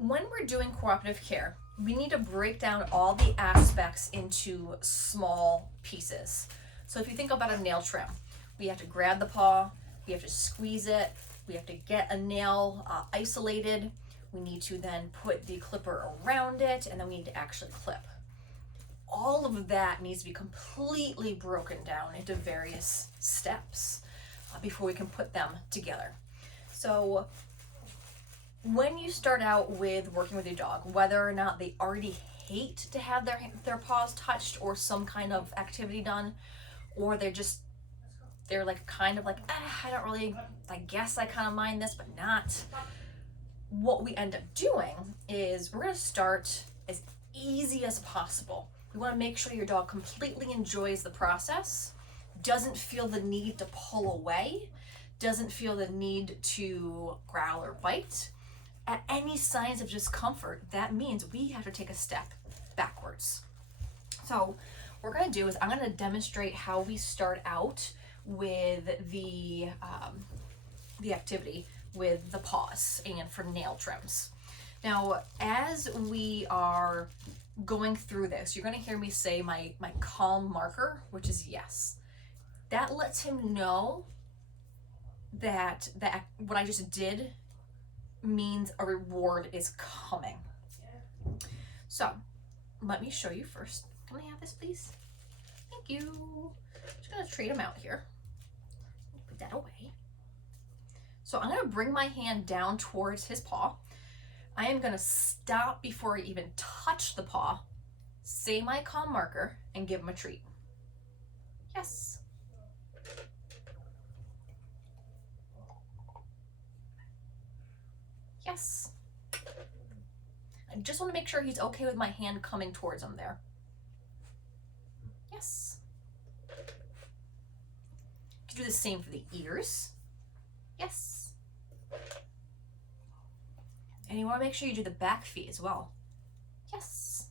When we're doing cooperative care, we need to break down all the aspects into small pieces. So if you think about a nail trim, we have to grab the paw, we have to squeeze it, we have to get a nail isolated, we need to then put the clipper around it, and then we need to actually clip. All of that needs to be completely broken down into various steps before we can put them together. So when you start out with working with your dog, whether or not they already hate to have their paws touched or some kind of activity done, or they're like kind of like, I don't really, I guess I kind of mind this, but not. What we end up doing is we're going to start as easy as possible. We want to make sure your dog completely enjoys the process, doesn't feel the need to pull away, doesn't feel the need to growl or bite. At any signs of discomfort, that means we have to take a step backwards. So what we're going to do is I'm going to demonstrate how we start out with the activity with the paws and for nail trims. Now, as we are going through this, you're going to hear me say my calm marker, which is yes. That lets him know that what I just did means a reward is coming. So let me show you first. Can I have this, please? Thank you. Just gonna trade him out here. Put that away. So I'm gonna bring my hand down towards his paw. I am gonna stop before I even touch the paw, say my calm marker, and give him a treat. Yes. Yes. I just want to make sure he's okay with my hand coming towards him there. Yes. You can do the same for the ears. Yes. And you want to make sure you do the back feet as well. Yes.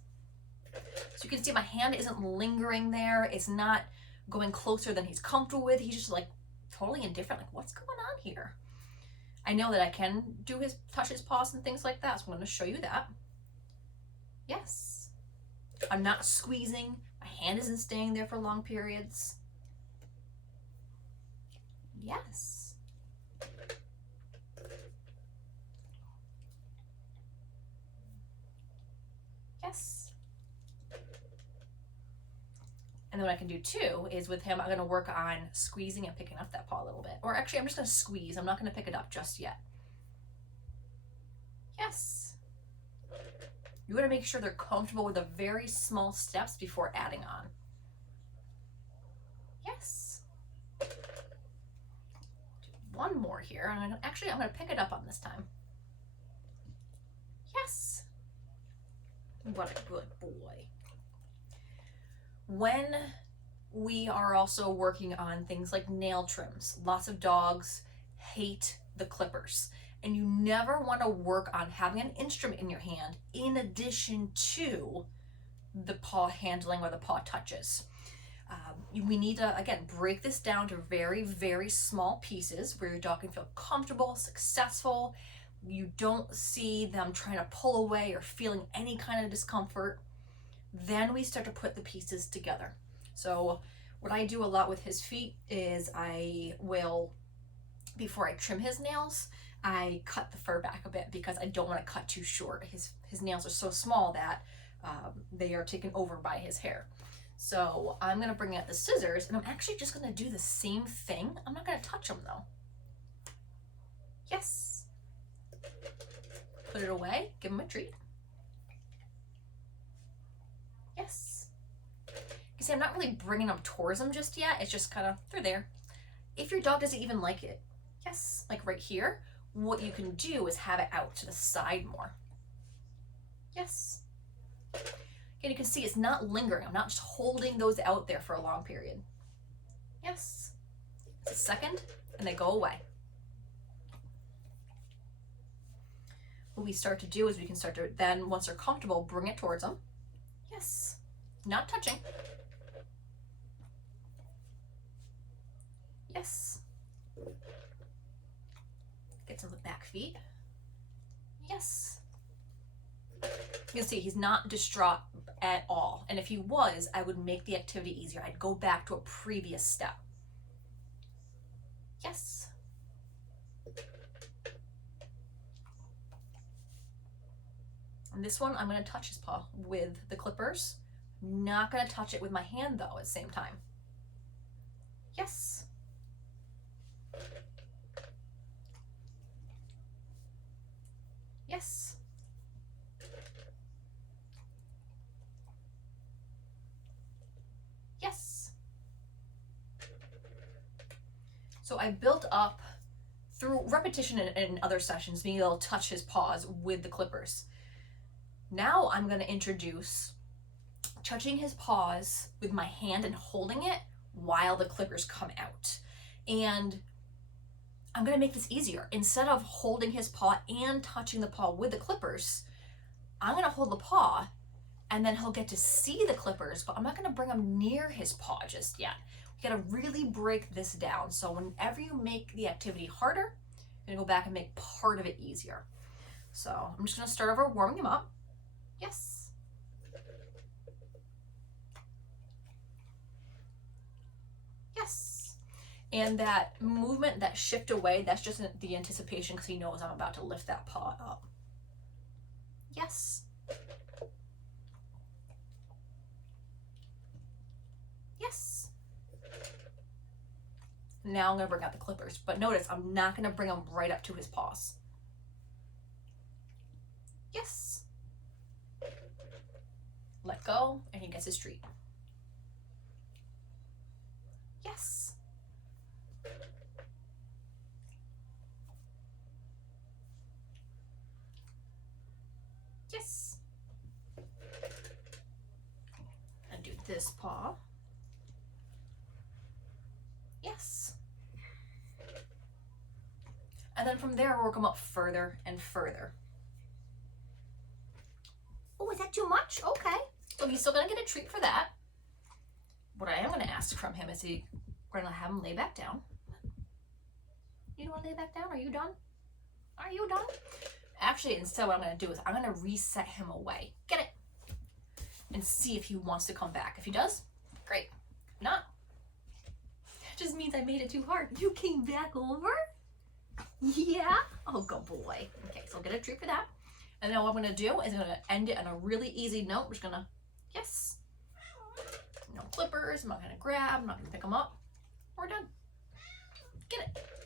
So you can see my hand isn't lingering there. It's not going closer than he's comfortable with. He's just like totally indifferent. Like, what's going on here? I know that I can touch his paws and things like that, so I'm going to show you that. Yes. I'm not squeezing. My hand isn't staying there for long periods. Yes. Yes. And then what I can do too is with him, I'm going to work on squeezing and picking up that paw a little bit. Or actually, I'm just going to squeeze. I'm not going to pick it up just yet. Yes. You want to make sure they're comfortable with the very small steps before adding on. Yes. One more here. I'm going to pick it up on this time. Yes. What a good boy. When we are also working on things like nail trims, lots of dogs hate the clippers. And you never want to work on having an instrument in your hand in addition to the paw handling or the paw touches. We need to, again, break this down to very, very small pieces where your dog can feel comfortable, successful. You don't see them trying to pull away or feeling any kind of discomfort. Then we start to put the pieces together. So what I do a lot with his feet is I will, before I trim his nails, I cut the fur back a bit because I don't want to cut too short. His nails are so small that they are taken over by his hair. So I'm going to bring out the scissors and I'm actually just going to do the same thing. I'm not going to touch them though. Yes. Put it away. Give him a treat. Yes. You see, I'm not really bringing them towards them just yet. It's just kind of, they're there. If your dog doesn't even like it, yes, like right here, what you can do is have it out to the side more. Yes. And you can see it's not lingering. I'm not just holding those out there for a long period. Yes. It's a second, and they go away. What we start to do is we can start to then, once they're comfortable, bring it towards them. Yes. Not touching. Yes. Get some of the back feet. Yes. You can see he's not distraught at all. And if he was, I would make the activity easier. I'd go back to a previous step. Yes. And this one, I'm going to touch his paw with the clippers. Not going to touch it with my hand though at the same time. Yes. Yes. Yes. So I built up through repetition in other sessions, being able to touch his paws with the clippers. Now I'm going to introduce touching his paws with my hand and holding it while the clippers come out. And I'm going to make this easier. Instead of holding his paw and touching the paw with the clippers, I'm going to hold the paw and then he'll get to see the clippers, but I'm not going to bring him near his paw just yet. We got to really break this down. So whenever you make the activity harder, you're going to go back and make part of it easier. So I'm just going to start over warming him up. Yes. Yes. And that movement, that shift away, that's just the anticipation because he knows I'm about to lift that paw up. Yes. Yes. Now I'm going to bring out the clippers, but notice I'm not going to bring them right up to his paws. Yes. Let go, and he gets his treat. Yes. Yes. And do this paw. Yes. And then from there, work them up further and further. Oh, is that too much? Okay. So he's still going to get a treat for that. What I am going to ask from him is we're going to have him lay back down. You don't want to lay back down? Are you done? Are you done? Actually, instead what I'm going to do is I'm going to reset him away. Get it? And see if he wants to come back. If he does, great. If not, it just means I made it too hard. You came back over? Yeah? Oh, good boy. Okay, so I'll get a treat for that. And then what I'm going to do is I'm going to end it on a really easy note. We're just going to, yes. No clippers. I'm not going to grab. I'm not going to pick them up. We're done. Get it.